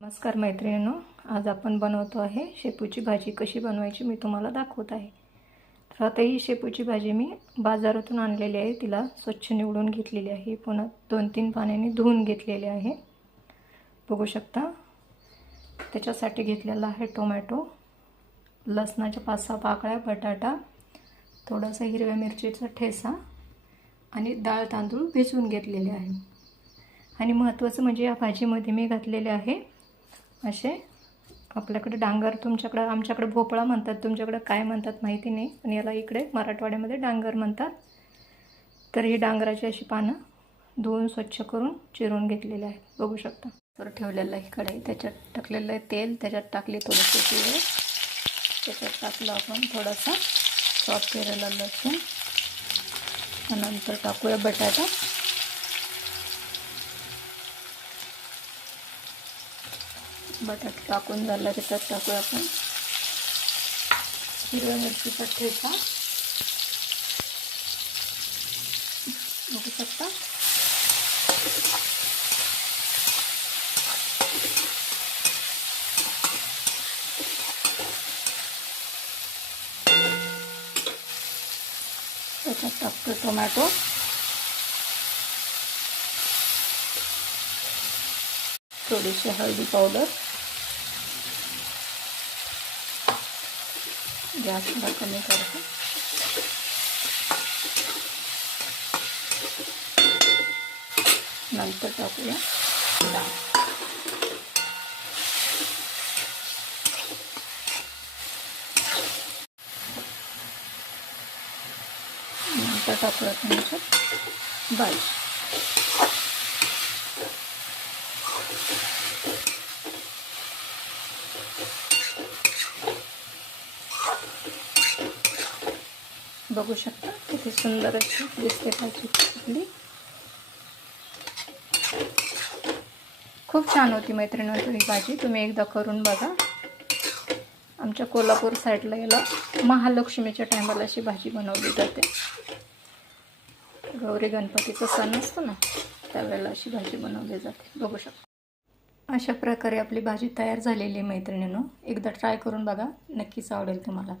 नमस्कार मैत्रिणींनो, आज आपण बनवतो आहे शेपूची भाजी. कशी बनवायची मी तुम्हाला दाखवत आहे. तर आता ही शेपूची भाजी मी बाजारातून आणलेली आहे. तिला स्वच्छ निवडून घेतलेली आहे. पुन्हा 2-3 पाण्याने धुवून घेतलेली आहे. बघू शकता. त्याच्यासाठी घेतलेला आहे टोमॅटो, लसणाच्या 5-6 पाकळ्या, बटाटा, थोडासा हिरव्या मिरचीचा ठेचा आणि डाळ तांदूळ भिजवून घेतलेले आहे. आणि महत्त्वाचं म्हणजे या भाजीमध्ये मी घातलेले आहे असे आपल्याकडे डांगर, तुमच्याकडे आमच्याकडे भोपळा म्हणतात, तुमच्याकडे काय म्हणतात माहिती नाही, पण याला इकडे मराठवाड्यामध्ये डांगर म्हणतात. तर ही डांगराची अशी पानं धुवून स्वच्छ करून चिरून घेतलेले आहेत. बघू शकता. तर ठेवलेलं आहे कढई, त्याच्यात टाकलेलं आहे तेल, त्याच्यात टाकले थोडेसे जिरे, त्याच्यात टाकलं आपण थोडासा चॉप केलेला लसूण, नंतर टाकूया बटाटा, बटाटा टाकून झाला त्याच्यात टाकूया आपण हिरव्या मिरचीचा ठेचा. बघू शकता. त्याच्यात टाकतो टोमॅटो, थोडीशी हळदी पावडर, गॅस थोडा कमी करतो, नंतर टाकूया डाळ, नंतर टाकूया त्याच्यात भाजी. बघू शकता किती सुंदर अशी दिसते भाजी आपली. खूप छान होती मैत्रिणींनो ही भाजी. तुम्ही एकदा करून बघा. आमच्या कोल्हापूर साईडला याला महालक्ष्मीच्या टायमाला अशी भाजी बनवली जाते. गौरी गणपतीचा सण असतो ना, त्यावेळेला अशी भाजी बनवली जाते. बघू शकता. अशा प्रकारे आपली भाजी तयार झालेली आहे मैत्रिणींनो. एकदा ट्राय करून बघा, नक्कीच आवडेल तुम्हाला.